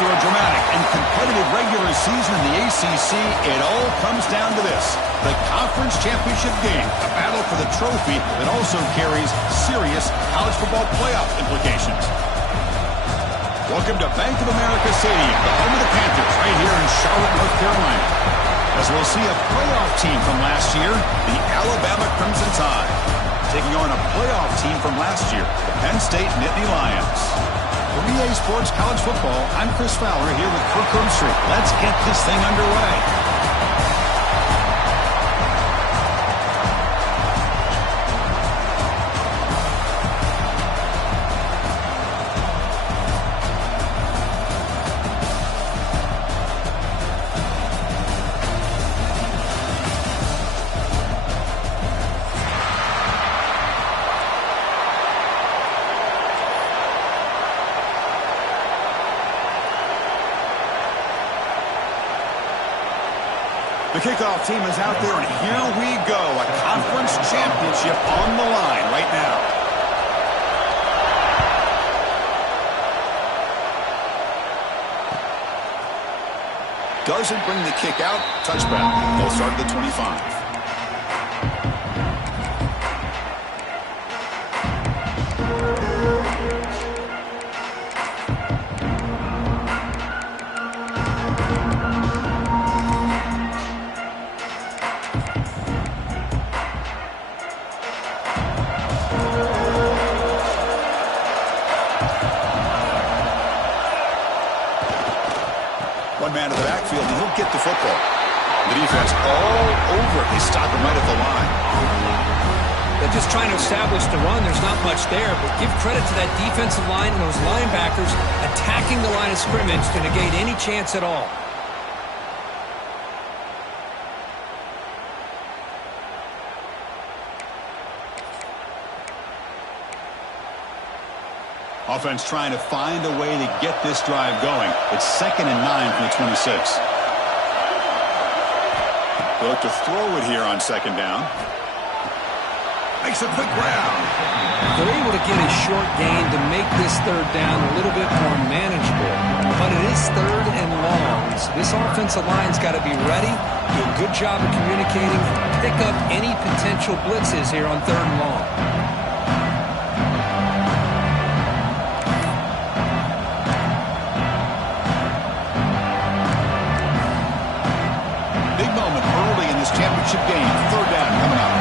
After a dramatic and competitive regular season in the ACC, it all comes down to this: the conference championship game, a battle for the trophy that also carries serious college football playoff implications. Welcome to Bank of America Stadium, the home of the Panthers, right here in Charlotte, North Carolina. As we'll see a playoff team from last year, the Alabama Crimson Tide, taking on a playoff team from last year, the Penn State Nittany Lions. For EA Sports College Football, I'm Chris Fowler here with Kirk Herbstreit. Let's get this thing underway. The kickoff team is out there, and here we go. A conference championship on the line right now. Doesn't bring the kick out. Touchback. They'll start at the 25. One man to the backfield, and he'll get the football. The defense all over. They stop him right at the line. They're just trying to establish the run. There's not much there, but give credit to that defensive line and those linebackers attacking the line of scrimmage to negate any chance at all. Offense trying to find a way to get this drive going. It's 2nd and 9 from the 26. They'll look to throw it here on 2nd down. Makes a quick grab. They're able to get a short gain to make this 3rd down a little bit more manageable. But it is 3rd and long, so this offensive line's got to be ready, do a good job of communicating, and pick up any potential blitzes here on 3rd and long. Championship game, 3rd down coming up.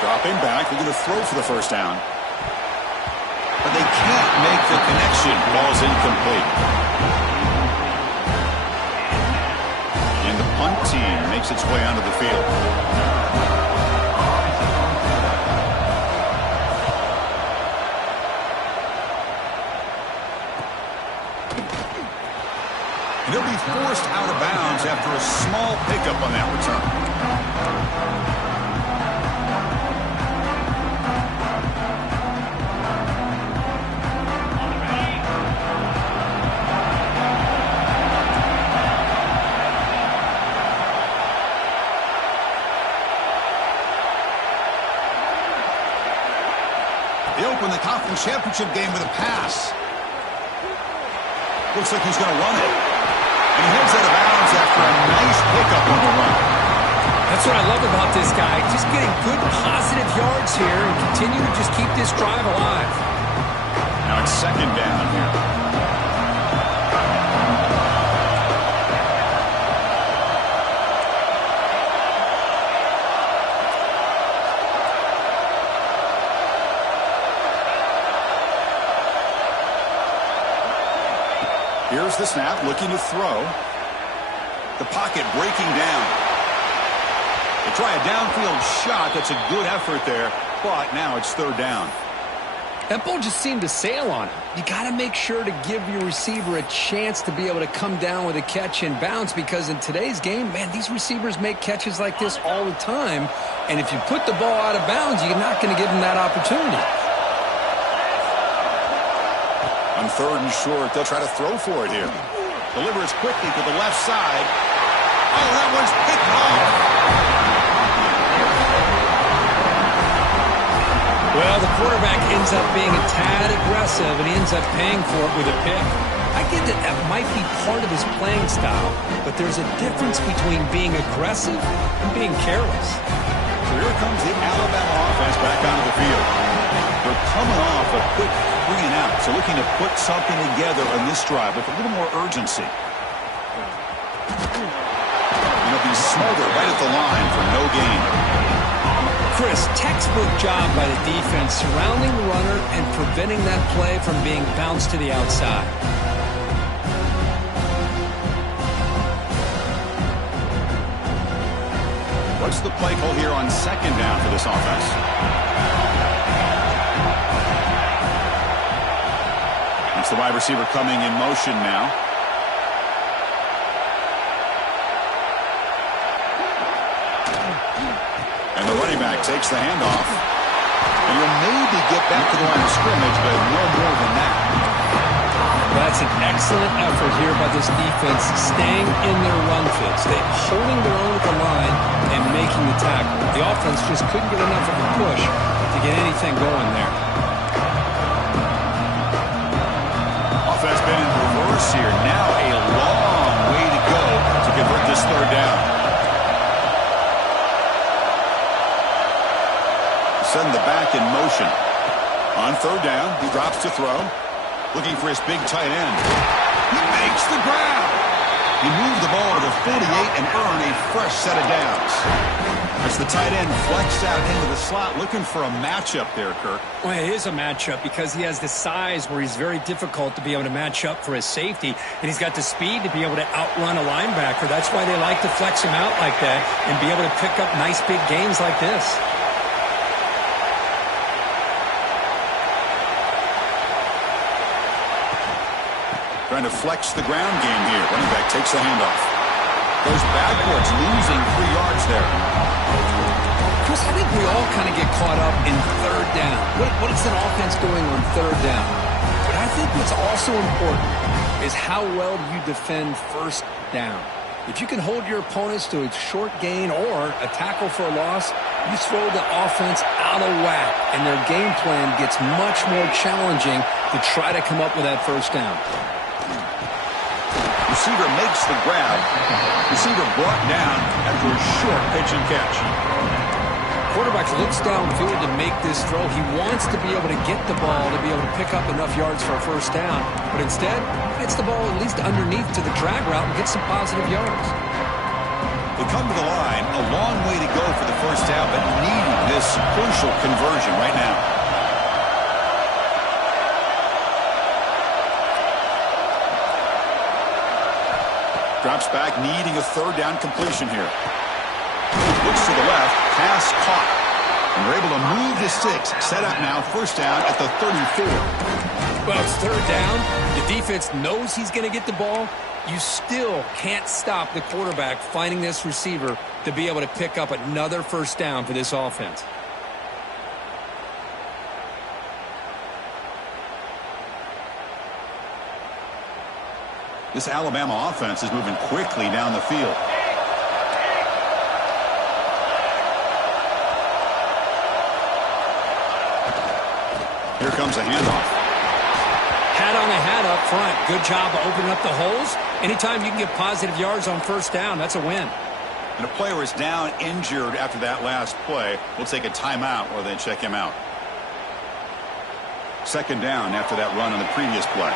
Dropping back, they're going to throw for the 1st down. But they can't make the connection. Ball's incomplete. And the punt team makes its way onto the field. He'll be forced out of bounds after a small pickup on that return. They open the conference championship game with a pass. Looks like he's going to run it. And he heads out of bounds after a nice pickup on the run. That's what I love about this guy. Just getting good, positive yards here and continue to just keep this drive alive. Now it's 2nd down here. Here's the snap, looking to throw. The pocket breaking down. They try a downfield shot. That's a good effort there, but now it's 3rd down. That ball just seemed to sail on him. You got to make sure to give your receiver a chance to be able to come down with a catch and bounce, because in today's game, man, these receivers make catches like this all the time, and if you put the ball out of bounds, you're not going to give them that opportunity. On 3rd and short, they'll try to throw for it here. Delivers quickly to the left side. Oh, that one's picked off. Well, the quarterback ends up being a tad aggressive, and he ends up paying for it with a pick. I get that that might be part of his playing style, but there's a difference between being aggressive and being careless. So here comes the Alabama offense back onto the field. They're coming off a quick 3 and out, so looking to put something together on this drive with a little more urgency. And it'll be smothered right at the line for no gain. Chris, textbook job by the defense surrounding the runner and preventing that play from being bounced to the outside. What's the play call here on second down for this offense? It's the wide receiver coming in motion now. And the running back takes the handoff. And he'll maybe get back to the line of scrimmage, but no more than that. That's an excellent effort here by this defense, staying in their run fit, holding their own at the line and making the tackle. The offense just couldn't get enough of a push to get anything going there. Offense been in reverse here. Now a long way to go to convert this third down. Send the back in motion. On third down, he drops to throw. Looking for his big tight end. He makes the grab. He moved the ball to the 48 and earned a fresh set of downs. As the tight end flexed out into the slot, looking for a matchup there, Kirk. Well, it is a matchup because he has the size where he's very difficult to be able to match up for his safety, and he's got the speed to be able to outrun a linebacker. That's why they like to flex him out like that and be able to pick up nice big gains like this. Trying to flex the ground game here. Running back takes the handoff. Goes backwards, losing 3 yards there. Chris, I think we all kind of get caught up in third down. What is an offense doing on third down? But I think what's also important is how well you defend first down. If you can hold your opponents to a short gain or a tackle for a loss, you throw the offense out of whack, and their game plan gets much more challenging to try to come up with that first down. Receiver makes the grab. Receiver brought down after a short pitch and catch. Quarterback looks downfield to make this throw. He wants to be able to get the ball to be able to pick up enough yards for a first down. But instead, he gets the ball at least underneath to the drag route and gets some positive yards. They come to the line. A long way to go for the first down, but needing this crucial conversion right now. Drops back, needing a third down completion here. Looks to the left, pass caught. And they're able to move the sticks. Set up now, first down at the 34. Well, it's third down. The defense knows he's going to get the ball. You still can't stop the quarterback finding this receiver to be able to pick up another first down for this offense. This Alabama offense is moving quickly down the field. Here comes a handoff. Hat on a hat up front. Good job of opening up the holes. Anytime you can get positive yards on first down, that's a win. And a player is down injured after that last play. We'll take a timeout or then check him out. Second down after that run on the previous play.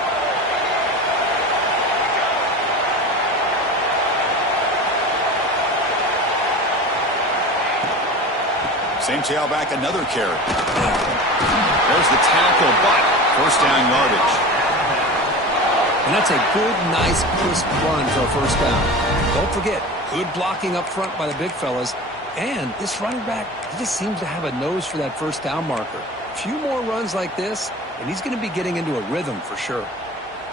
Same tailback, another carry. There's the tackle, but first down yardage. And that's a good, nice, crisp run for a first down. Don't forget, good blocking up front by the big fellas. And this running back, he just seems to have a nose for that first down marker. A few more runs like this, and he's going to be getting into a rhythm for sure.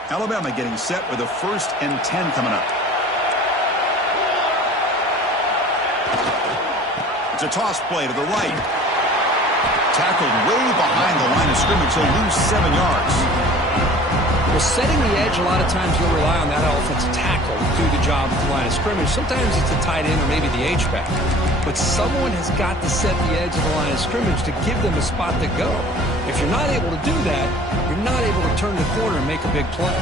Alabama getting set with a 1st and 10 coming up. It's a toss play to the right. Tackled way behind the line of scrimmage. He'll lose 7 yards. Well, setting the edge, a lot of times you'll rely on that offensive tackle to do the job at the line of scrimmage. Sometimes it's a tight end or maybe the H-back. But someone has got to set the edge of the line of scrimmage to give them a spot to go. If you're not able to do that, you're not able to turn the corner and make a big play.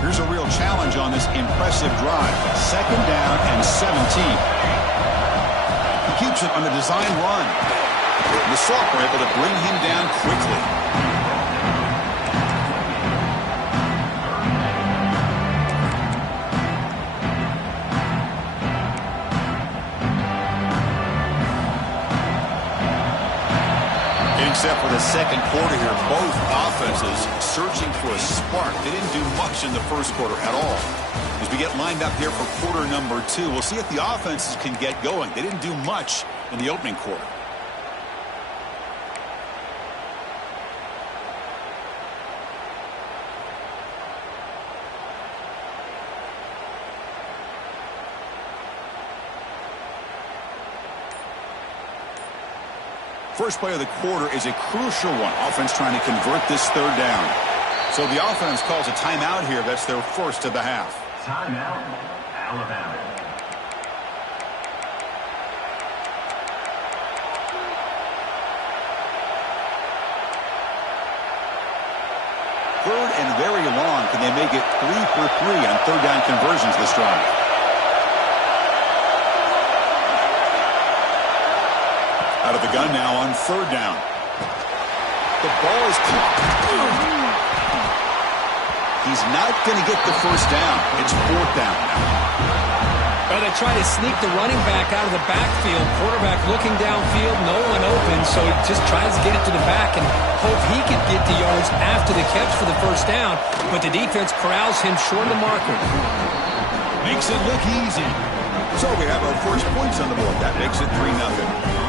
Here's a real challenge on this impressive drive. 2nd down and 17. He keeps it on the design run. The Sox were able to bring him down quickly. Except for the second quarter here, both offenses searching for a spark. They didn't do much in the first quarter at all. As we get lined up here for quarter number 2, we'll see if the offenses can get going. They didn't do much in the opening quarter. First play of the quarter is a crucial one. Offense trying to convert this 3rd down. So the offense calls a timeout here. That's their first of the half. Timeout, Alabama. Third and very long. Can they make it 3 for 3 on 3rd down conversions this drive? Out of the gun now on 3rd down. The ball is caught. He's not going to get the first down. It's 4th down now. Well, they try to sneak the running back out of the backfield. Quarterback looking downfield, no one open, so he just tries to get it to the back and hope he can get the yards after the catch for the first down. But the defense corrals him short of the marker. Makes it look easy. So we have our first points on the board. That makes it 3-0.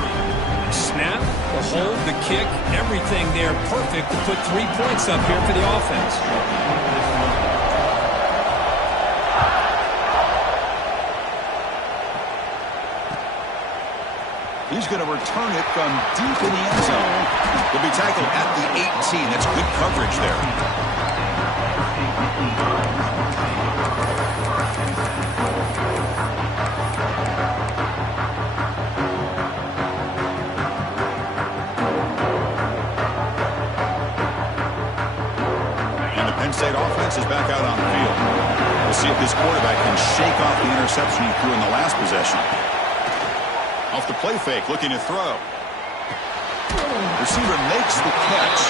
Snap, the hold, the kick, everything there perfect to put 3 points up here for the offense. He's going to return it from deep in the end zone. He'll be tackled at the 18. That's good coverage there. State offense is back out on the field. We'll see if this quarterback can shake off the interception he threw in the last possession. Off the play fake, looking to throw. Receiver makes the catch.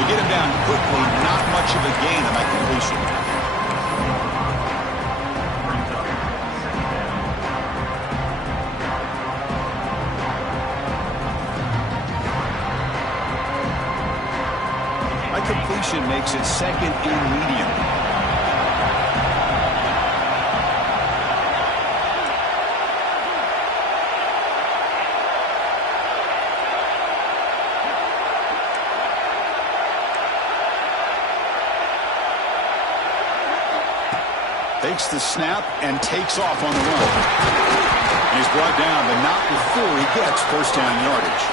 To get him down quickly, not much of a gain on that completion. Completion makes it 2nd and medium. Takes the snap and takes off on the run. And he's brought down, but not before he gets first down yardage.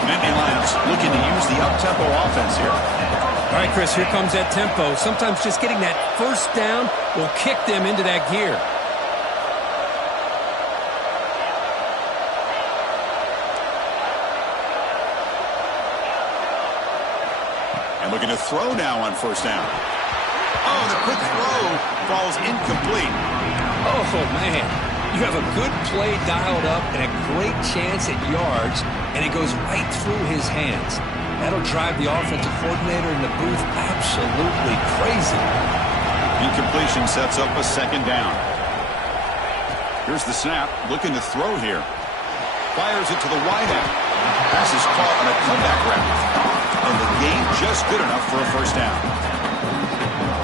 Nittany Lions looking to use the up-tempo offense here. All right, Chris, here comes that tempo. Sometimes just getting that first down will kick them into that gear. And looking to throw now on first down. Oh, the quick throw falls incomplete. Oh, man. You have a good play dialed up and a great chance at yards, and it goes right through his hands. That'll drive the offensive coordinator in the booth absolutely crazy. Incompletion sets up a 2nd down. Here's the snap, looking to throw here. Fires it to the wideout. Pass is caught on a comeback route. And the gain just good enough for a first down.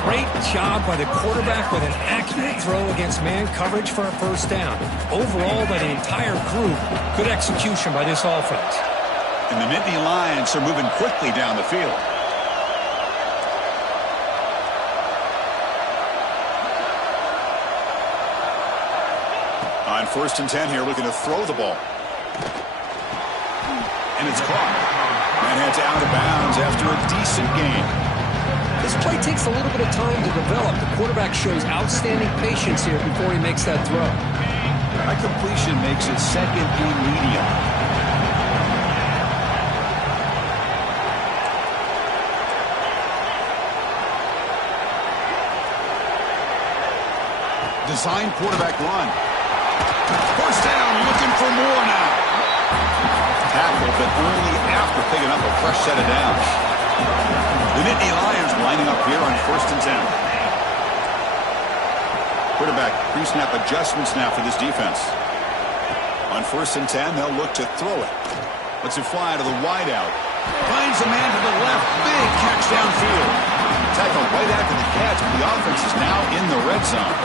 Great job by the quarterback with an accurate throw against man coverage for a first down. Overall, by the entire group, good execution by this offense. And the Nittany Lions are moving quickly down the field. On 1st and 10 here, looking to throw the ball. And it's caught. And heads out of bounds after a decent gain. This play takes a little bit of time to develop. The quarterback shows outstanding patience here before he makes that throw. That completion makes it 2nd and medium. Design quarterback run. 1st down, looking for more now. Tackle, but only after picking up a fresh set of downs. The Nittany Lions lining up here on 1st and 10. Quarterback pre-snap adjustments now for this defense. On 1st and 10, they'll look to throw it. Lets it fly to the wideout. Finds a man to the left. Big catch downfield. Tackle right after the catch, but the offense is now in the red zone.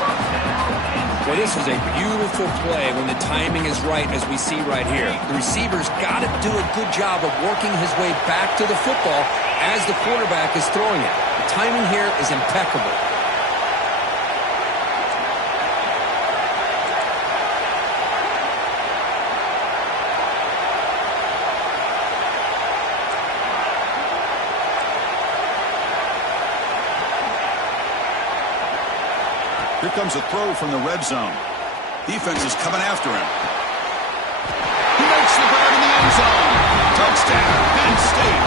Well, this is a beautiful play when the timing is right, as we see right here. The receiver's got to do a good job of working his way back to the football as the quarterback is throwing it. The timing here is impeccable. Here comes a throw from the red zone. Defense is coming after him. He makes the grab in the end zone. Touchdown, Penn State.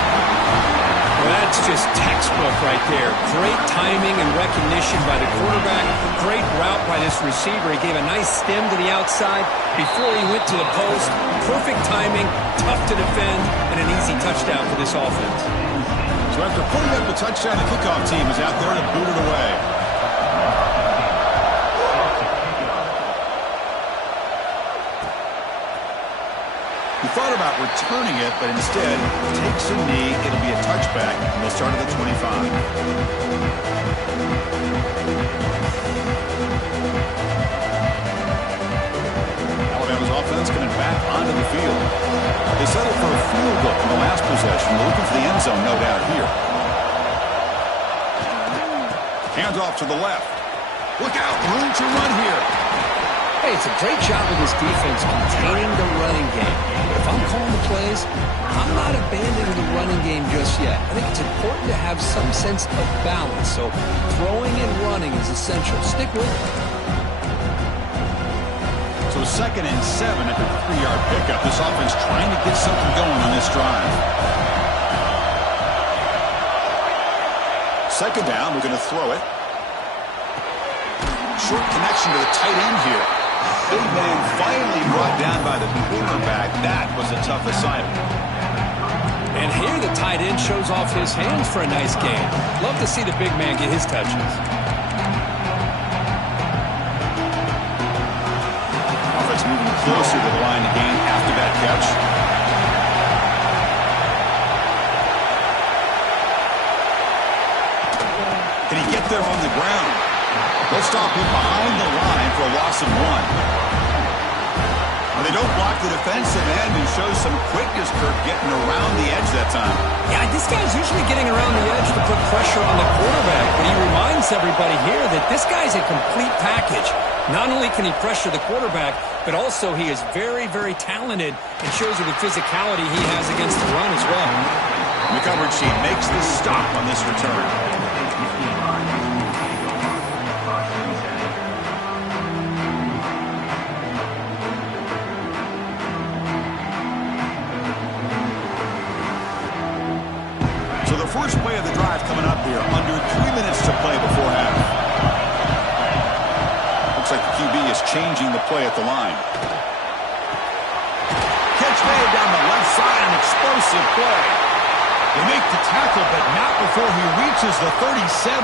Well, that's just textbook right there. Great timing and recognition by the quarterback. Great route by this receiver. He gave a nice stem to the outside before he went to the post. Perfect timing, tough to defend, and an easy touchdown for this offense. So after putting up a touchdown, the kickoff team is out there to boot it away. He thought about returning it, but instead takes a knee. It'll be a touchback, and they'll start at the 25. Alabama's offense coming back onto the field. They settled for a field goal in the last possession. They're looking for the end zone, no doubt, here. Hands off to the left. Look out, room to run here. Hey, it's a great job of this defense containing the running game. But if I'm calling the plays, I'm not abandoning the running game just yet. I think it's important to have some sense of balance. So throwing and running is essential. Stick with it. So 2nd and 7 after the 3-yard pickup. This offense trying to get something going on this drive. 2nd down, we're going to throw it. Short connection to the tight end here. Big man finally brought down by the quarterback. That was a tough assignment. And here the tight end shows off his hands for a nice game. Love to see the big man get his touches. Offense moving closer to the line of game after that catch. Can he get there on the ground? They'll stop him behind the line for a loss of 1. They don't block the defensive end and show some quickness, Kirk, getting around the edge that time. Yeah, this guy's usually getting around the edge to put pressure on the quarterback, but he reminds everybody here that this guy's a complete package. Not only can he pressure the quarterback, but also he is very, very talented and shows you the physicality he has against the run as well. The coverage team makes the stop on this return. First play of the drive coming up here. Under 3 minutes to play before half. Looks like the QB is changing the play at the line. Catch made down the left side. An explosive play. They make the tackle, but not before he reaches the 37.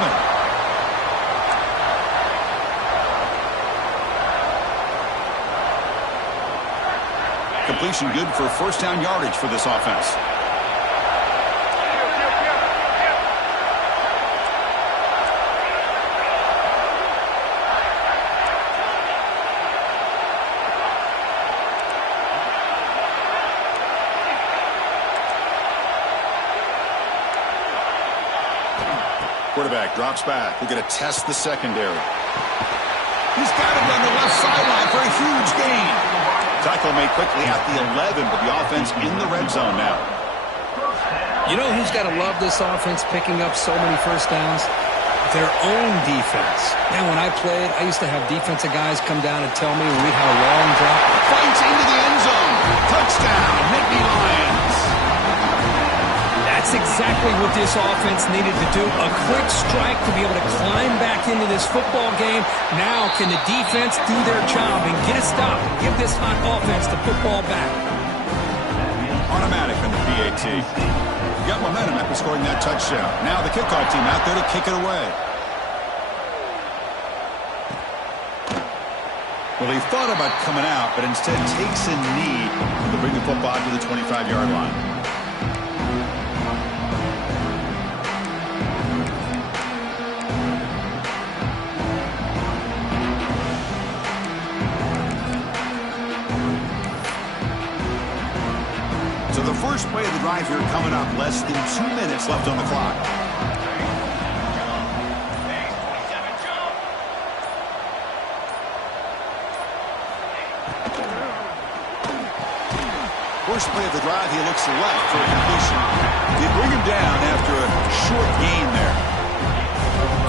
Completion good for 1st down yardage for this offense. Quarterback drops back. We're going to test the secondary. He's got it on the left sideline for a huge gain. Tackle made quickly at the 11, but the offense in the red zone now. You know who's got to love this offense picking up so many first downs? Their own defense. Man, when I played, I used to have defensive guys come down and tell me when we'd have a long drop. Fights into the end zone. Touchdown, Nittany Lions. That's exactly what this offense needed to do. A quick strike to be able to climb back into this football game. Now can the defense do their job and get a stop and give this hot offense the football back? Automatic on the PAT. Got momentum after scoring that touchdown. Now the kickoff team out there to kick it away. Well, he thought about coming out, but instead takes a knee to bring the football to the 25-yard line. So the first play of the drive here coming up, less than 2 minutes left on the clock. First play of the drive, he looks left for a completion. They bring him down after a short gain there.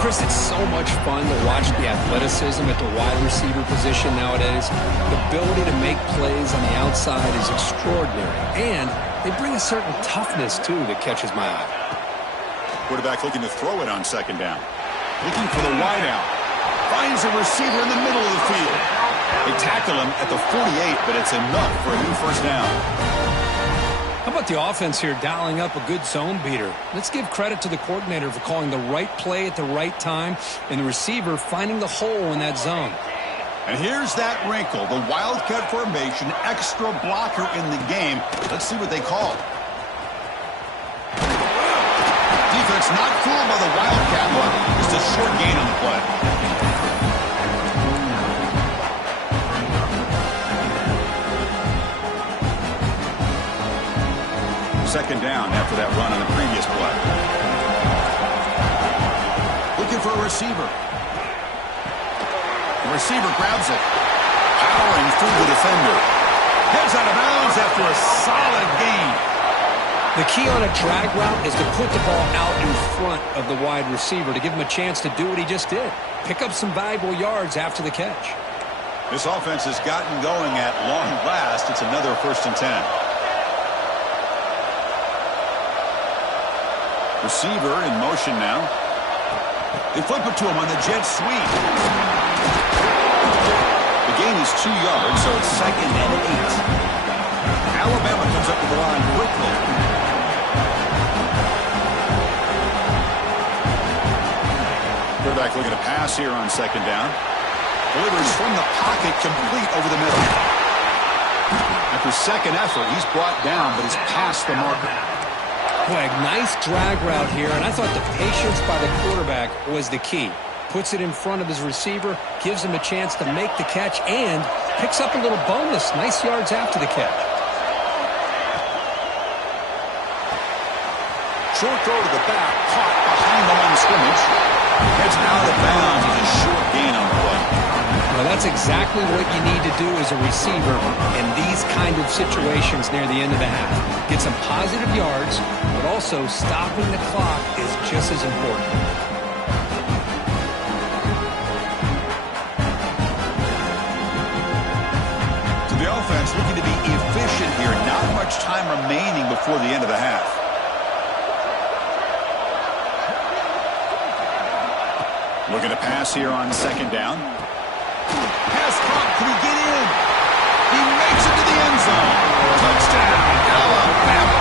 Chris, it's so much fun to watch the athleticism at the wide receiver position nowadays. The ability to make plays on the outside is extraordinary. And they bring a certain toughness, too, that catches my eye. Quarterback looking to throw it on second down. Looking for the wide out. Finds a receiver in the middle of the field. They tackle him at the 48, but it's enough for a new first down. How about the offense here dialing up a good zone beater? Let's give credit to the coordinator for calling the right play at the right time and the receiver finding the hole in that zone. And here's that wrinkle, the wildcat formation, extra blocker in the game. Let's see what they call. Defense not fooled by the wildcat look. Just a short gain on the play. Second down after that run on the previous play. Looking for a receiver. The receiver grabs it. Powering through the defender. Heads out of bounds after a solid gain. The key on a drag route is to put the ball out in front of the wide receiver to give him a chance to do what he just did. Pick up some valuable yards after the catch. This offense has gotten going at long last. It's another 1st and 10. Receiver in motion now. They flip it to him on the jet sweep. The gain is 2 yards, so it's 2nd and 8. Alabama comes up to the line quickly. Quarterback looking to pass here on 2nd down. Delivers from the pocket, complete over the middle. After second effort, he's brought down, but he's past the marker. Boy, nice drag route here, and I thought the patience by the quarterback was the key. Puts it in front of his receiver, gives him a chance to make the catch, and picks up a little bonus. Nice yards after the catch. Short throw to the back, caught behind the line of scrimmage. Heads out of bounds with a short gain on the play. Well, that's exactly what you need to do as a receiver in these kind of situations near the end of the half. Get some positive yards, but also stopping the clock is just as important. So the offense looking to be efficient here. Not much time remaining before the end of the half. Looking to pass here on 2nd down. Pass caught. Can he get in? He makes it to the end zone. Touchdown, Alabama.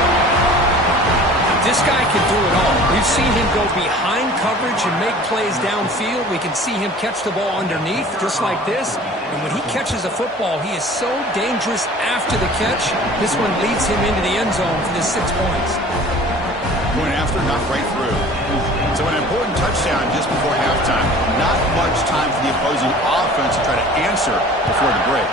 This guy can do it all. We've seen him go behind coverage and make plays downfield. We can see him catch the ball underneath, just like this. And when he catches a football, he is so dangerous after the catch. This one leads him into the end zone for the 6 points. Point after, knocked right through. So an important touchdown just before halftime. Not much time for the opposing offense to try to answer before the break.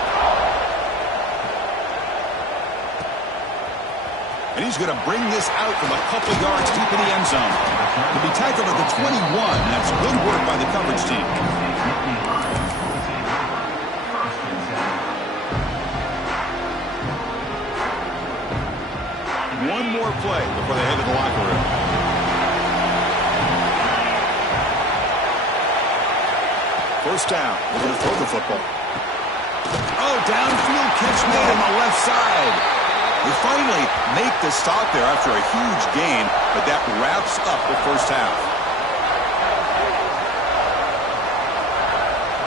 And he's going to bring this out from a couple yards deep in the end zone. He'll be tackled at the 21. That's good work by the coverage team. First down. We're going to throw the football. Oh, downfield catch made on the left side. They finally make the stop there after a huge gain, but that wraps up the first half.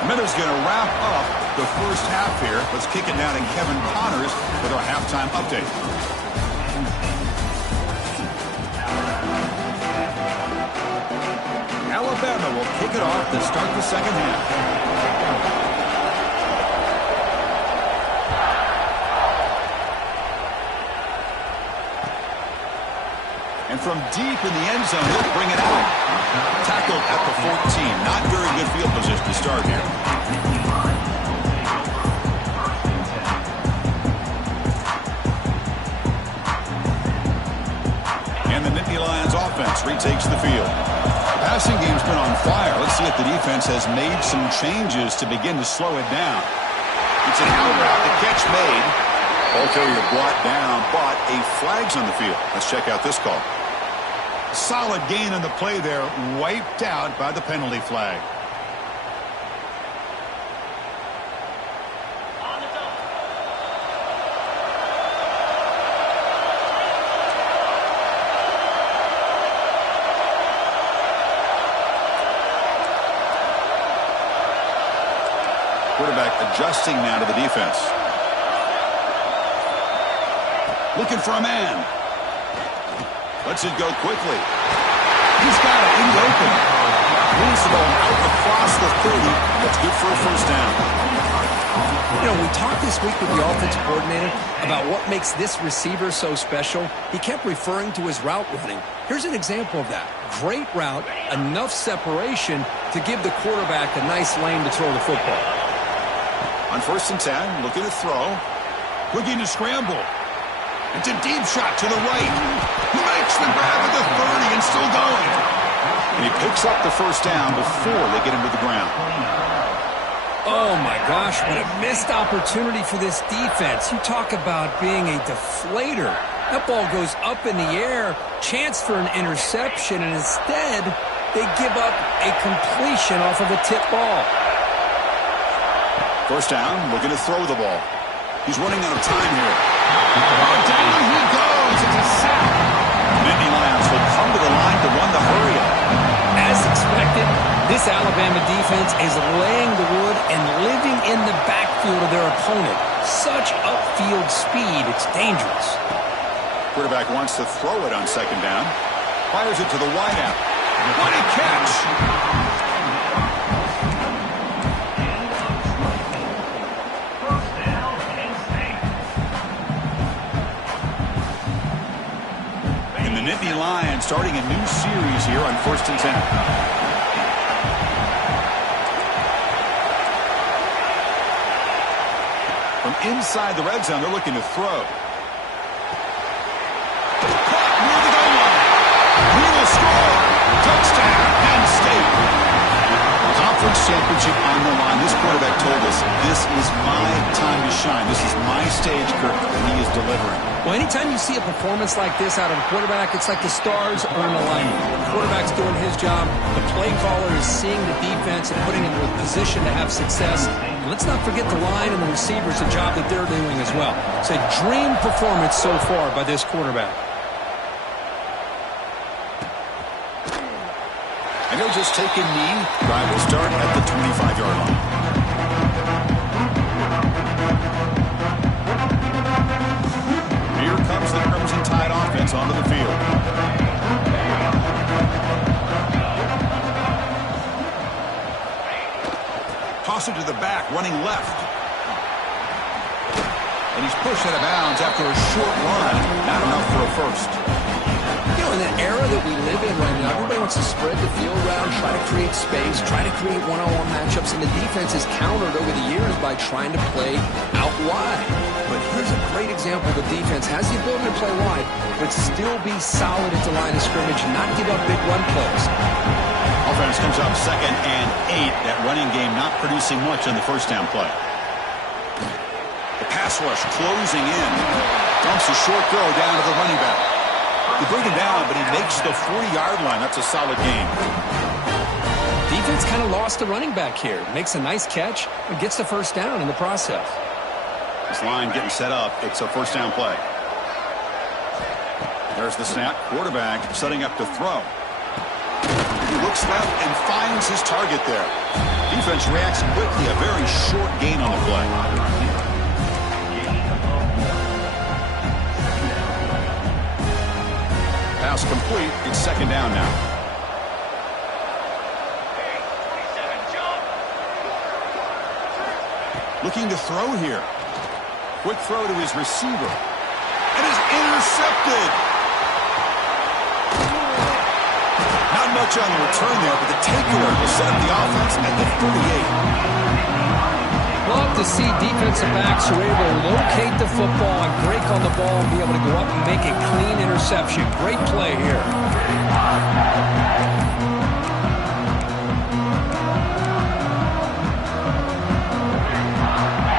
Miller's going to wrap up the first half here. Let's kick it down to Kevin Connors with our halftime update. Alabama will kick it off to start the second half. And from deep in the end zone, he'll bring it out. Tackled at the 14. Not very good field position to start here. And the Nittany Lions offense retakes the field. The passing game's been on fire. Let's see if the defense has made some changes to begin to slow it down. It's an out route. The catch made. Ball carrier brought down, but a flag's on the field. Let's check out this call. Solid gain on the play there, wiped out by the penalty flag. Quarterback adjusting now to the defense. Looking for a man. Lets it go quickly. He's got it in the open. Moves the ball out across the 30. That's good for a first down. You know, we talked this week with the offensive coordinator about what makes this receiver so special. He kept referring to his route running. Here's an example of that. Great route, enough separation to give the quarterback a nice lane to throw the football. On 1st and 10, looking to throw. Looking to scramble. It's a deep shot to the right. He makes the grab at the 30 and still going. And he picks up the first down before they get him to the ground. Oh, my gosh, what a missed opportunity for this defense. You talk about being a deflator. That ball goes up in the air, chance for an interception, and instead they give up a completion off of a tip ball. First down, looking to throw the ball. He's running out of time here. Oh, down he goes. It's a sack. Nittany Lions will come to the line to run the hurry up. As expected, this Alabama defense is laying the wood and living in the backfield of their opponent. Such upfield speed, it's dangerous. Quarterback wants to throw it on second down. Fires it to the wideout. What a catch! The Nittany Lions starting a new series here on 1st and 10. From inside the red zone, they're looking to throw. Caught near the goal line. He will score. Touchdown, Penn State. Conference championship on the line. This quarterback told us, this is my time to shine. This is my stage, Kirk, and he is delivering. Well, anytime you see a performance like this out of a quarterback, it's like the stars are in alignment. The quarterback's doing his job. The play caller is seeing the defense and putting him in a position to have success. And let's not forget the line and the receivers, the job that they're doing as well. It's a dream performance so far by this quarterback. And he'll just take a knee. Drive will start at the 25-yard line. Here comes the Crimson Tide offense onto the field. Toss it to the back, running left. And he's pushed out of bounds after a short run. Not enough for a first. You know, in the era that we live in right now, everybody wants to spread the field around, try to create space, try to create one-on-one matchups, and the defense is countered over the years by trying to play out wide. But here's a great example. The defense has the ability to play wide, but still be solid at the line of scrimmage and not give up big run plays. Offense comes up 2nd and 8. That running game not producing much on the first down play. The pass rush closing in. Dumps a short throw down to the running back. They bring him down, but he makes the 40-yard line. That's a solid game. defense kind of lost the running back here. Makes a nice catch and gets the first down in the process. This line getting set up. It's a first down play. There's the snap. Quarterback setting up to throw. He looks left and finds his target there. Defense reacts quickly. A very short gain on the play. Pass complete. It's second down now. Looking to throw here. Quick throw to his receiver. And is intercepted. Not much on the return there, but the takeaway will set up the offense at the 38. Love to see defensive backs who are able to locate the football and break on the ball and be able to go up and make a clean interception. Great play here.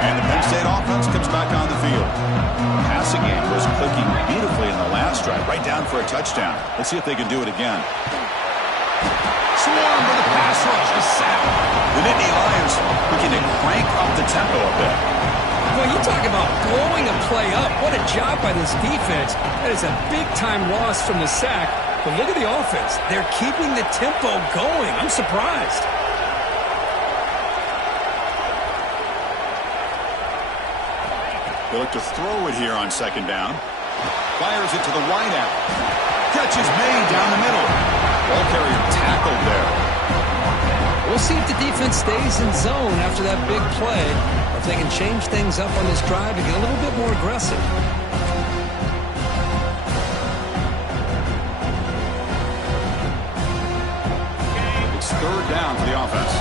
And the Penn State offense comes back on the field. Passing game was clicking beautifully in the last drive, right down for a touchdown. Let's see if they can do it again. Swarm for the pass rush is sacked. The Nittany Lions looking to crank up the tempo a bit. Well, you talk about blowing a play up. What a job by this defense. That is a big-time loss from the sack. But look at the offense. They're keeping the tempo going. I'm surprised. They look to throw it here on second down. Fires it to the wideout. Catch is made down the middle. Ball carrier tackled there. We'll see if the defense stays in zone after that big play, or if they can change things up on this drive and get a little bit more aggressive. It's third down for the offense.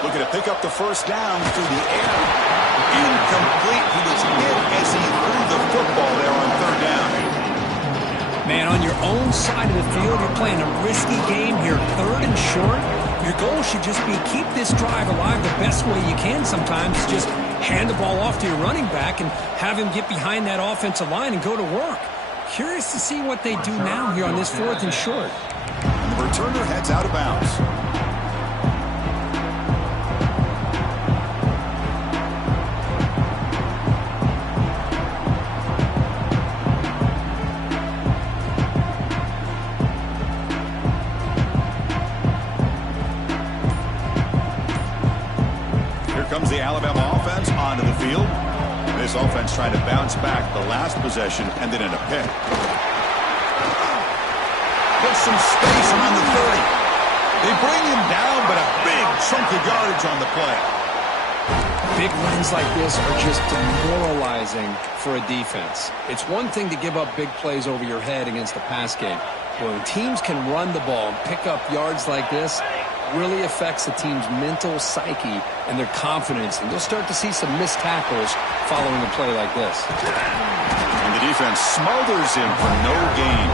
Looking to pick up the first down through the air. Incomplete. He was hit as he threw the football there on third down. Man, on your own side of the field, you're playing a risky game here. Third and short. Your goal should just be keep this drive alive the best way you can sometimes. Just hand the ball off to your running back and have him get behind that offensive line and go to work. Curious to see what they do now here on this fourth and short. And the returner heads out of bounds. Comes the Alabama offense onto the field. This offense trying to bounce back the last possession, ended in a pick. Gets some space around the 30. They bring him down, but a big chunk of yardage on the play. Big runs like this are just demoralizing for a defense. It's one thing to give up big plays over your head against the pass game. But when teams can run the ball and pick up yards like this, really affects the team's mental psyche and their confidence. And you'll start to see some missed tackles following a play like this. And the defense smothers him for no gain.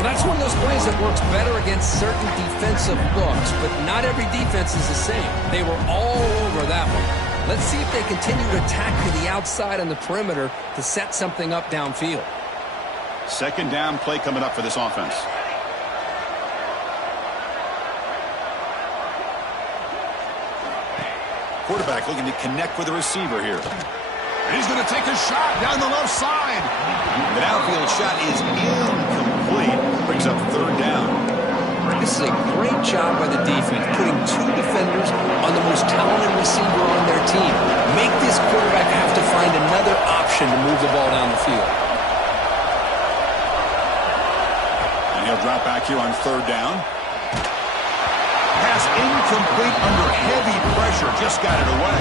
Well, that's one of those plays that works better against certain defensive looks, but not every defense is the same. They were all over that one. Let's see if they continue to attack to the outside on the perimeter to set something up downfield. Second down play coming up for this offense. Quarterback looking to connect with the receiver here. He's going to take a shot down the left side. The downfield shot is incomplete. Brings up third down. This is a great job by the defense, putting two defenders on the most talented receiver on their team. Make this quarterback have to find another option to move the ball down the field. And he'll drop back here on third down. Pass incomplete under heavy pressure. Just got it away.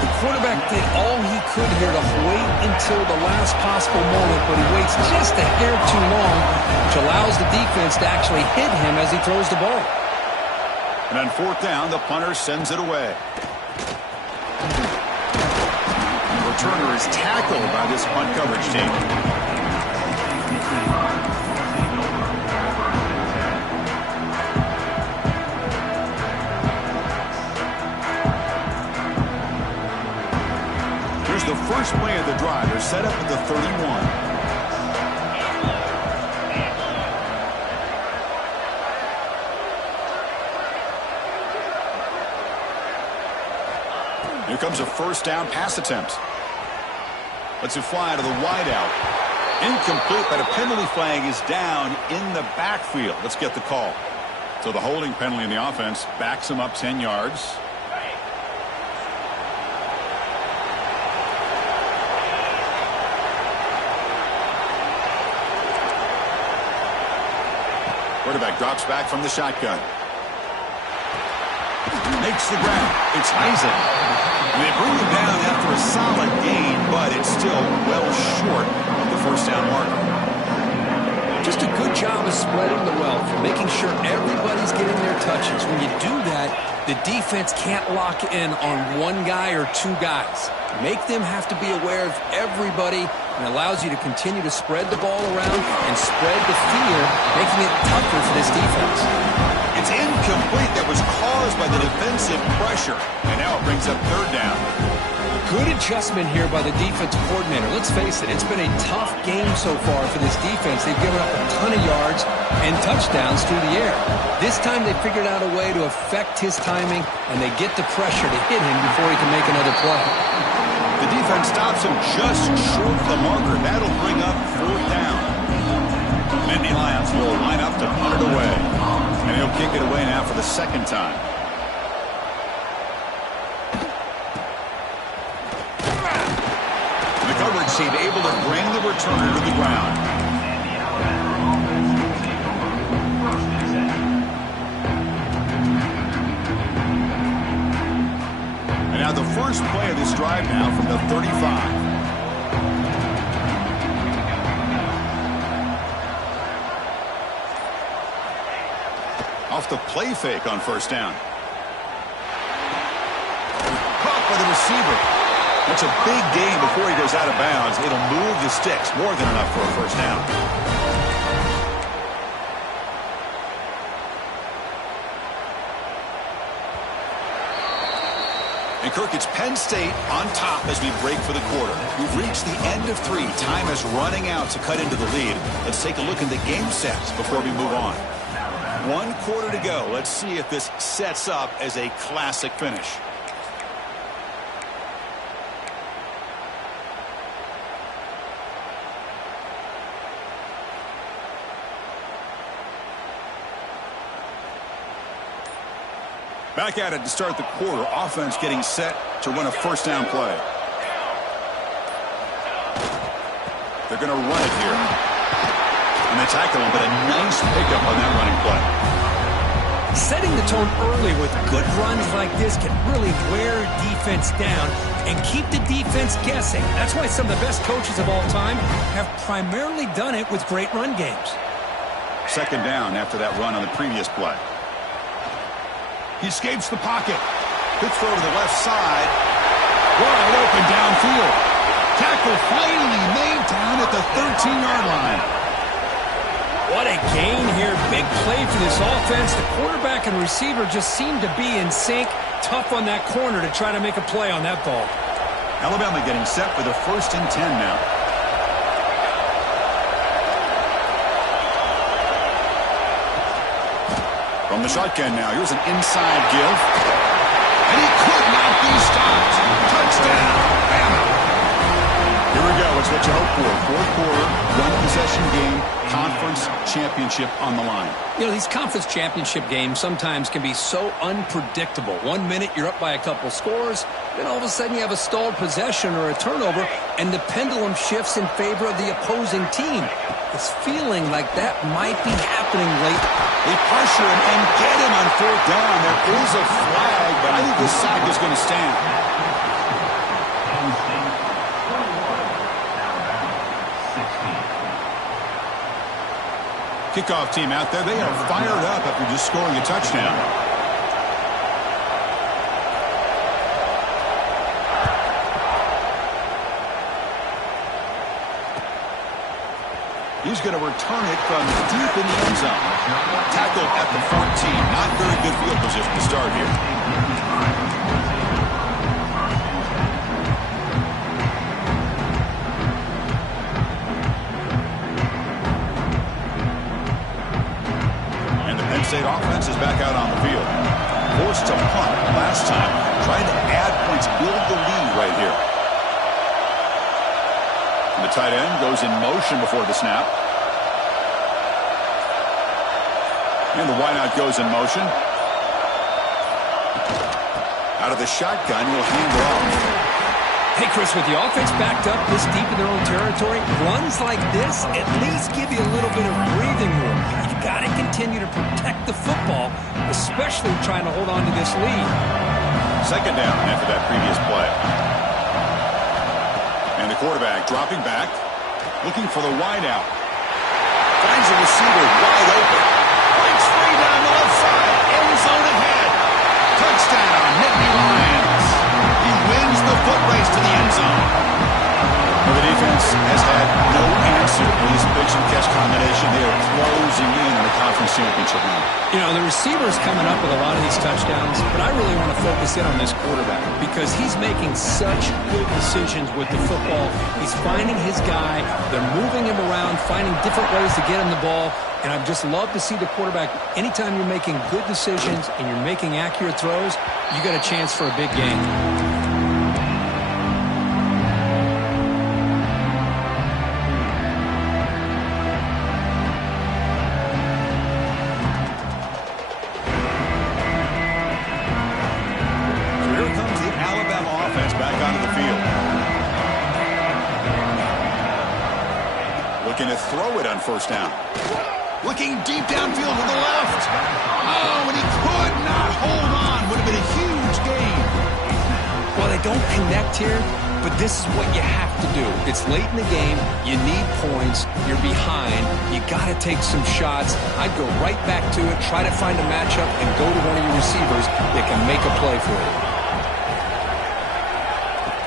The quarterback did all he could here to wait until the last possible moment, but he waits just a hair too long, which allows the defense to actually hit him as he throws the ball. And on fourth down, the punter sends it away. The returner is tackled by this punt coverage team. The first play of the drive is set up at the 31. Here comes a first down pass attempt. Lets it fly to the wideout. Incomplete, but a penalty flag is down in the backfield. Let's get the call. So the holding penalty in the offense backs him up 10 yards. Quarterback drops back from the shotgun. Makes the ground. It's Eisen. And they bring him down after a solid gain, but it's still well short of the first down marker. Just a good job of spreading the wealth, making sure everybody's getting their touches. When you do that, the defense can't lock in on one guy or two guys. Make them have to be aware of everybody, and allows you to continue to spread the ball around and spread the fear, making it tougher for this defense. It's incomplete. That was caused by the defensive pressure, and now it brings up third down. Good adjustment here by the defense coordinator. Let's face it, it's been a tough game so far for this defense. They've given up a ton of yards and touchdowns through the air. This time they figured out a way to affect his timing, and they get the pressure to hit him before he can make another play. The defense stops him just short of the marker. That'll bring up fourth down. Nittany Lions will line up to punt it away. And he'll kick it away now for the second time. The coverage team able to bring the returner to the ground. And now the first play of this drive now from the 35. Off the play fake on first down. Caught by the receiver. That's a big gain before he goes out of bounds. It'll move the sticks. More than enough for a first down. And Kirk, it's Penn State on top as we break for the quarter. We've reached the end of 3. Time is running out to cut into the lead. Let's take a look at the game sets before we move on. 1 quarter to go. Let's see if this sets up as a classic finish. Back at it to start the quarter. Offense getting set to run a first down play. They're going to run it here. And they tackle him, but a nice pickup on that running play. Setting the tone early with good runs like this can really wear defense down and keep the defense guessing. That's why some of the best coaches of all time have primarily done it with great run games. Second down after that run on the previous play. He escapes the pocket. Quick throw to the left side. Wide open downfield. Tackle finally made down at the 13-yard line. What a gain here. Big play for this offense. The quarterback and receiver just seem to be in sync. Tough on that corner to try to make a play on that ball. Alabama getting set for the 1st and 10 now. From the shotgun now, here's an inside give. And he could not be stopped. Touchdown, Bama. Here we go, it's what you hope for. 4th quarter, 1 possession game, conference championship on the line. You know, these conference championship games sometimes can be so unpredictable. 1 minute you're up by a couple scores, then all of a sudden you have a stalled possession or a turnover, and the pendulum shifts in favor of the opposing team. It's feeling like that might be happening late. They pressure him and get him on 4th down. There is a flag, but I think the sack is going to stand. Kickoff team out there. They are fired up after just scoring a touchdown. He's going to return it from deep in the end zone. Tackled at the 14. Not very good field position to start here. And the Penn State offense is back out on the field. Forced to punt last time. Trying to add points, build the lead right here. And the tight end goes in motion before the snap. And the wideout goes in motion. Out of the shotgun, he'll hand it off. Hey, Chris, with the offense backed up this deep in their own territory, runs like this at least give you a little bit of breathing room. You've got to continue to protect the football, especially trying to hold on to this lead. Second down after that previous play. And the quarterback dropping back, looking for the wideout. Finds a receiver wide open. Breaks free down the left side. End zone ahead. Touchdown, Nittany Lions. He wins the foot race to the end zone. Well, the defense has had no answer to this pitch and catch combination. They are closing in the conference championship now. You know, the receiver's coming up with a lot of these touchdowns, but I really want to focus in on this quarterback because he's making such good decisions with the football. He's finding his guy. They're moving him around, finding different ways to get him the ball. And I just love to see the quarterback. Anytime you're making good decisions and you're making accurate throws, you got a chance for a big game. Looking to throw it on first down. Looking deep downfield to the left. Oh, and he could not hold on. Would have been a huge gain. Well, they don't connect here, but this is what you have to do. It's late in the game. You need points. You're behind. You got to take some shots. I'd go right back to it, try to find a matchup, and go to one of your receivers that can make a play for you.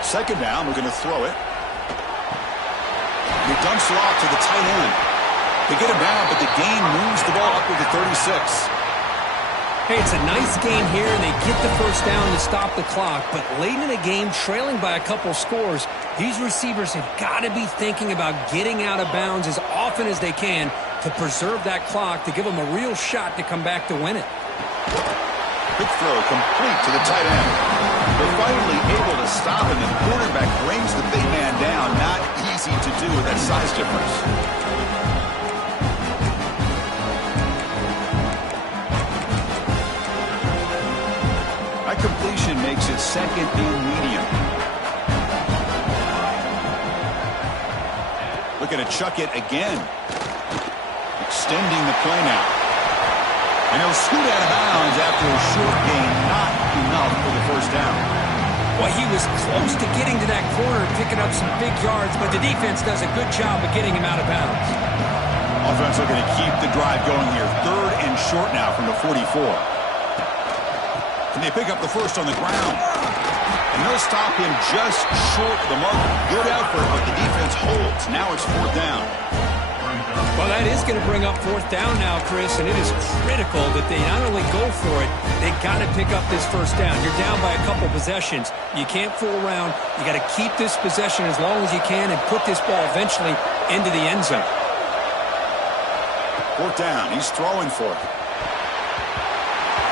Second down, we're going to throw it. He dumps it off to the tight end. They get him down, but the gain moves the ball up to the 36. Hey, it's a nice game here, and they get the first down to stop the clock. But late in the game, trailing by a couple scores, these receivers have got to be thinking about getting out of bounds as often as they can to preserve that clock, to give them a real shot to come back to win it. Quick throw complete to the tight end. They're finally able to stop him, and the quarterback brings the big man down. Not easy to do with that size difference. That completion makes it second and medium. Looking to chuck it again. Extending the play now. And he'll scoot out of bounds after a short gain. Not enough for the first down. Well, he was close to getting to that corner, picking up some big yards, but the defense does a good job of getting him out of bounds. Offense looking to keep the drive going here. Third and short now from the 44. Can they pick up the first on the ground? And they'll stop him just short of the mark. Good effort, but the defense holds. Now it's fourth down. Well, that is going to bring up fourth down now, Chris, and it is critical that they not only go for it, they got to pick up this first down. You're down by a couple possessions. You can't fool around. You got to keep this possession as long as you can and put this ball eventually into the end zone. Fourth down. He's throwing for it.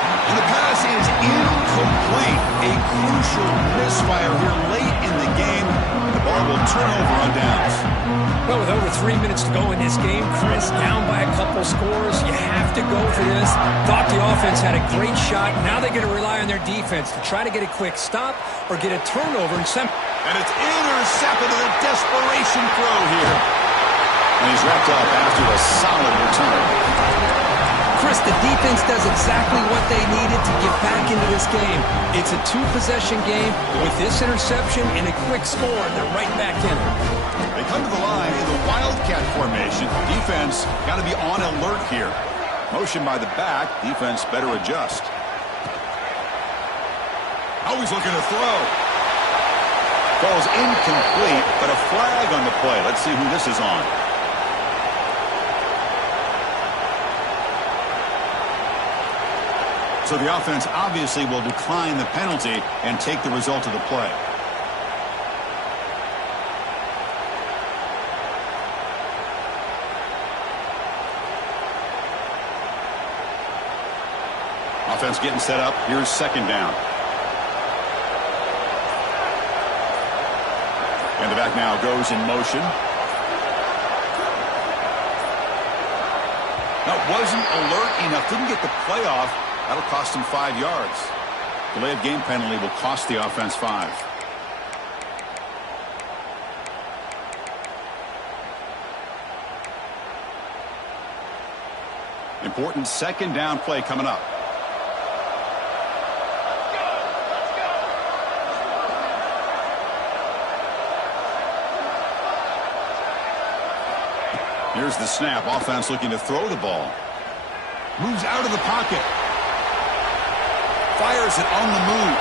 And the pass is incomplete. A crucial misfire here late in the game. The ball will turn over on downs. Well, with over 3 minutes to go in this game, Chris, down by a couple scores, you have to go for this. Thought the offense had a great shot. Now they're going to rely on their defense to try to get a quick stop or get a turnover. And it's intercepted in a desperation throw here. And he's wrapped up after a solid return. Chris, the defense does exactly what they needed to get back into this game. It's a two-possession game with this interception and a quick score, and they're right back in it. They come to the line in the Wildcat formation. Defense got to be on alert here. Motion by the back. Defense better adjust. Always looking to throw. Ball's incomplete, but a flag on the play. Let's see who this is on. So the offense obviously will decline the penalty and take the result of the play. Offense getting set up. Here's second down. Quarterback now goes in motion. That wasn't alert enough. Didn't get the play off. That'll cost him 5 yards. Delay of game penalty will cost the offense 5. Important second down play coming up. Here's the snap. Offense looking to throw the ball. Moves out of the pocket. Fires it on the move.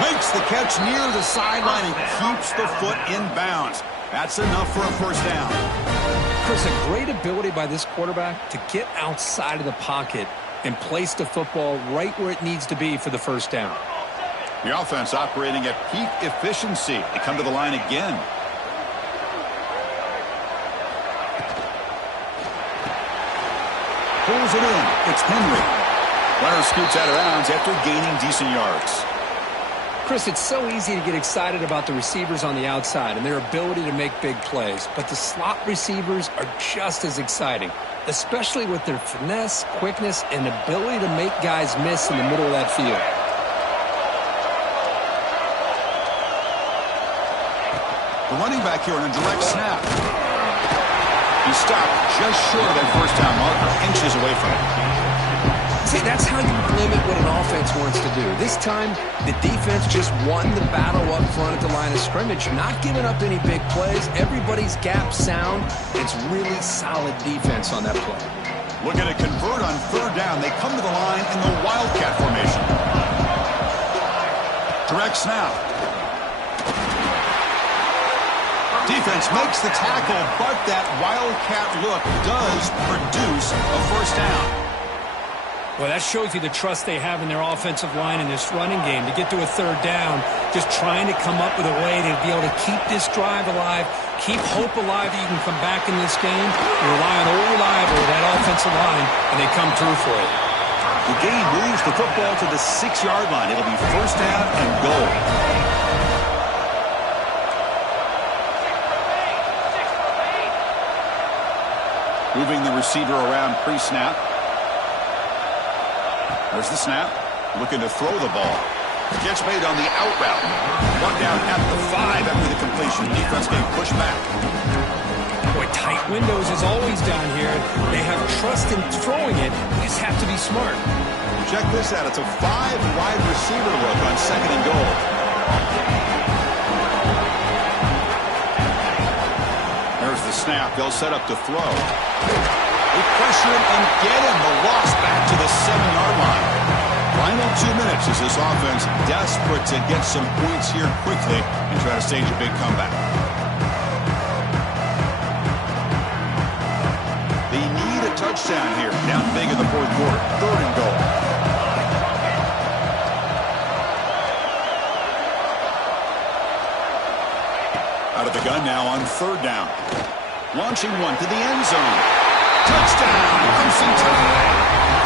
Makes the catch near the sideline and keeps the foot in bounds. That's enough for a first down. Chris, a great ability by this quarterback to get outside of the pocket and place the football right where it needs to be for the first down. The offense operating at peak efficiency. They come to the line again. Pulls it in. It's Henry. Runner scoots out of bounds after gaining decent yards. Chris, it's so easy to get excited about the receivers on the outside and their ability to make big plays, but the slot receivers are just as exciting, especially with their finesse, quickness, and ability to make guys miss in the middle of that field. The running back here on a direct snap. He stopped just short of that first down marker, inches away from it. See, that's how you limit what an offense wants to do. This time, the defense just won the battle up front at the line of scrimmage, not giving up any big plays. Everybody's gap sound. It's really solid defense on that play. Looking to convert on third down. They come to the line in the Wildcat formation. Direct snap. Defense makes the tackle, but that Wildcat look does produce a first down. Well, that shows you the trust they have in their offensive line in this running game. To get to a third down, just trying to come up with a way to be able to keep this drive alive, keep hope alive that you can come back in this game. You rely on old reliable, that offensive line, and they come through for it. The gain moves the football to the 6-yard line. It'll be first down and goal. Moving the receiver around pre-snap. There's the snap. Looking to throw the ball. Catch made on the out route. One down at the 5 after the completion. Defense getting pushed back. Boy, tight windows is always down here. They have trust in throwing it. They just have to be smart. Check this out. It's a 5-wide receiver look on second and goal. There's the snap. They'll set up to throw. They pressure him and get him. The loss back to the 7-yard line. Final 2 minutes as this offense desperate to get some points here quickly and try to stage a big comeback. They need a touchdown here. Down big in the fourth quarter. Third and goal. Out of the gun now on third down. Launching one to the end zone. Touchdown! Crimson Tide!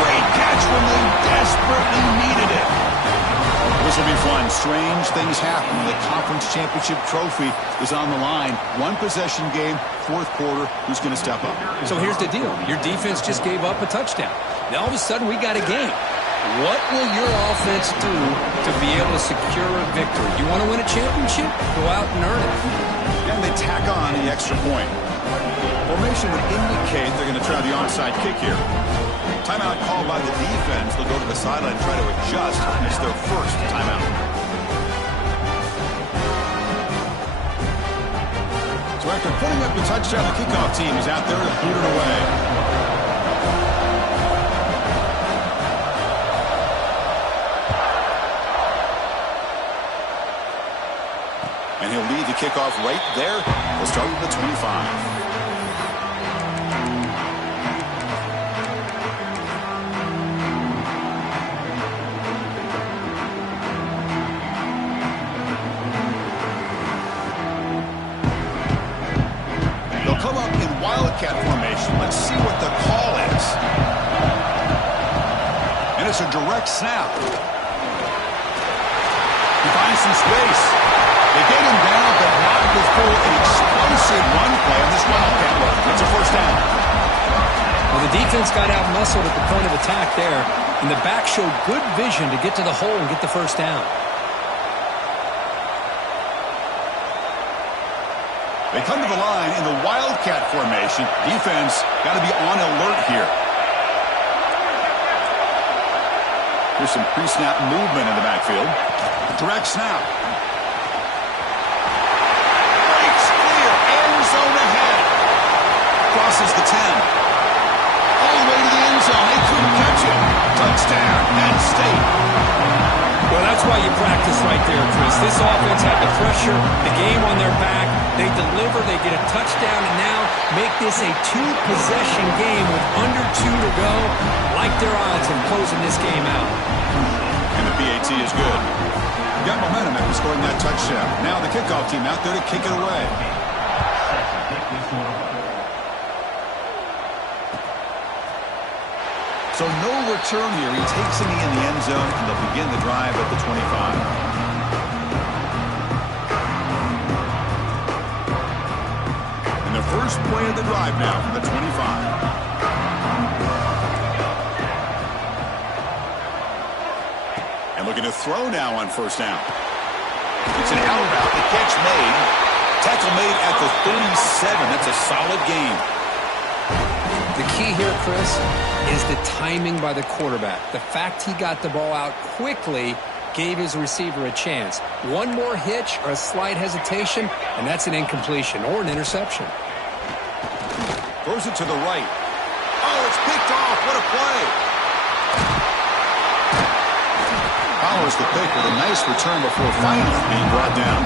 Great catch when they desperately needed it. This will be fun. Strange things happen. The conference championship trophy is on the line. One possession game, fourth quarter. Who's going to step up? So here's the deal. Your defense just gave up a touchdown. Now all of a sudden we got a game. What will your offense do to be able to secure a victory? You want to win a championship? Go out and earn it. And they tack on the extra point. Formation would indicate they're going to try the onside kick here. Timeout called by the defense. They'll go to the sideline and try to adjust. It's their first timeout. So after putting up the touchdown, the kickoff team is out there to boot it away. And he'll lead the kickoff right there. We'll start with the 25. Wildcat formation. Let's see what the call is. And it's a direct snap. He finds some space. They get him down, but not powerful and explosive run play on this Wildcat look. It's a first down. Well, the defense got out-muscled at the point of attack there, and the back showed good vision to get to the hole and get the first down. They come to the line in the Wildcat formation. Defense got to be on alert here. Here's some pre-snap movement in the backfield. Direct snap. Breaks clear. End zone ahead. Crosses the 10. All the way to the end zone. They couldn't catch him. Touchdown, Penn State. Well, that's why you practice right there, Chris. This offense had the pressure, the game on their back. They deliver, they get a touchdown, and now make this a two-possession game with under 2 to go. Like their odds in closing this game out. And the PAT is good. Got momentum after scoring that touchdown. Now the kickoff team out there to kick it away. So no return here. He takes it in the end zone, and they'll begin the drive at the 25. And the first play of the drive now from the 25. And looking to throw now on first down. It's an out route. The catch made. Tackle made at the 37. That's a solid gain. The key here, Chris, is the timing by the quarterback. The fact he got the ball out quickly gave his receiver a chance. One more hitch or a slight hesitation, and that's an incompletion or an interception. Throws it to the right. Oh, it's picked off. What a play. Follows the pick with a nice return before finally being brought down.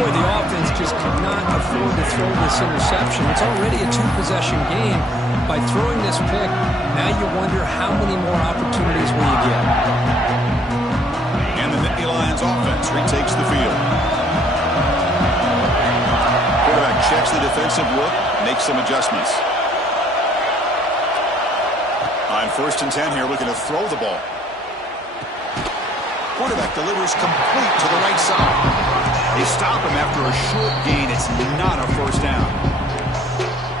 Boy, the offense just could not afford to throw this interception. It's already a two-possession game. By throwing this pick, now you wonder how many more opportunities will you get. And the Nittany Lions offense retakes the field. Quarterback checks the defensive look, makes some adjustments. On 1st and 10 here, looking to throw the ball. Quarterback delivers complete to the right side. They stop him after a short gain. It's not a first down.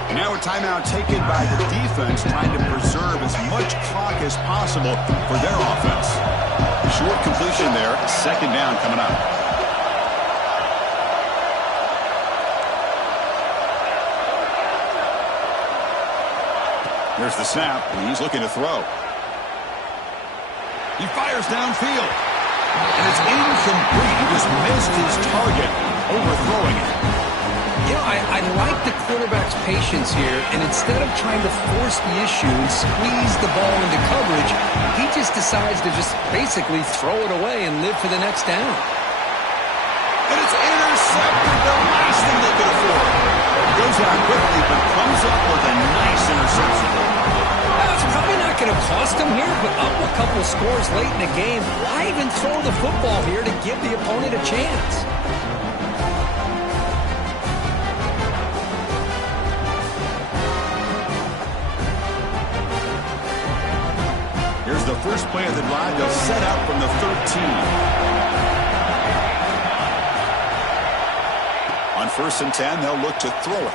And now a timeout taken by the defense, trying to preserve as much clock as possible for their offense. Short completion there. 2nd down coming up. There's the snap, and he's looking to throw. He fires downfield. And it's incomplete. He just missed his target, overthrowing it. You know, I like the quarterback's patience here, and instead of trying to force the issue and squeeze the ball into coverage, he just decides to just basically throw it away and live for the next down. And it's intercepted, the last thing they could afford. Goes out quickly, but comes up with a nice interception. It's probably not going to cost him here, but up a couple scores late in the game. Why even throw the football here to give the opponent a chance? Here's the first play of the drive. They'll set out from the 13. On 1st and 10, they'll look to throw it.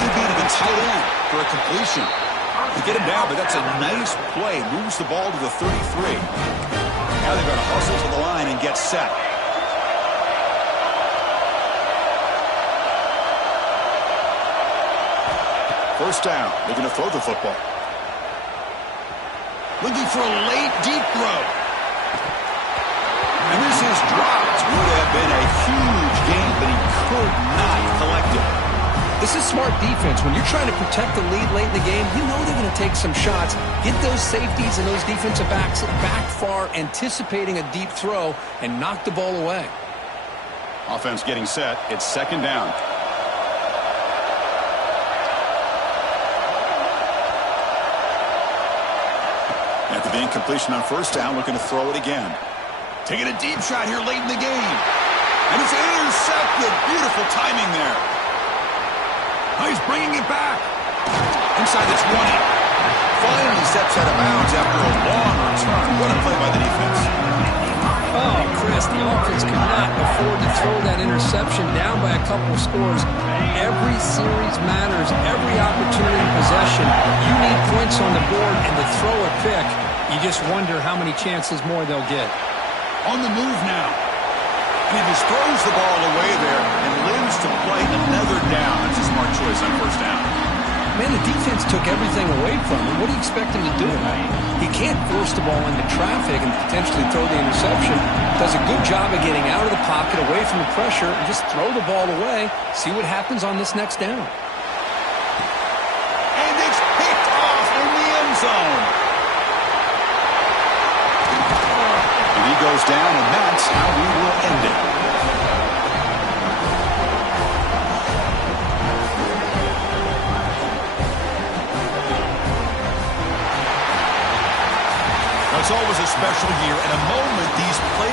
He beat him in tight end for a completion. To get him down, but that's a nice play. Moves the ball to the 33. Now they've got to hustle to the line and get set. First down. Looking to throw the football. Looking for a late, deep throw. And this is dropped. Would have been a huge gain, but he could not collect it. This is smart defense. When you're trying to protect the lead late in the game, you know they're going to take some shots, get those safeties and those defensive backs back far, anticipating a deep throw, and knock the ball away. Offense getting set. It's 2nd down. After the incompletion on 1st down, looking to throw it again. Taking a deep shot here late in the game. And it's intercepted. Beautiful timing there. Oh, he's bringing it back. Inside the 20. Finally steps out of bounds after a long return. What a play by the defense. Oh, Chris, the offense could not afford to throw that interception down by a couple of scores. Every series matters. Every opportunity in possession. You need points on the board, and to throw a pick, you just wonder how many chances more they'll get. On the move now. And he just throws the ball away there and lives to play another down. That's a smart choice on first down. Man, the defense took everything away from him. What do you expect him to do? He can't force the ball into traffic and potentially throw the interception. Does a good job of getting out of the pocket, away from the pressure, and just throw the ball away. See what happens on this next down. And it's picked off in the end zone. And he goes down, and that's how we will end it. It's always a special year and a moment these players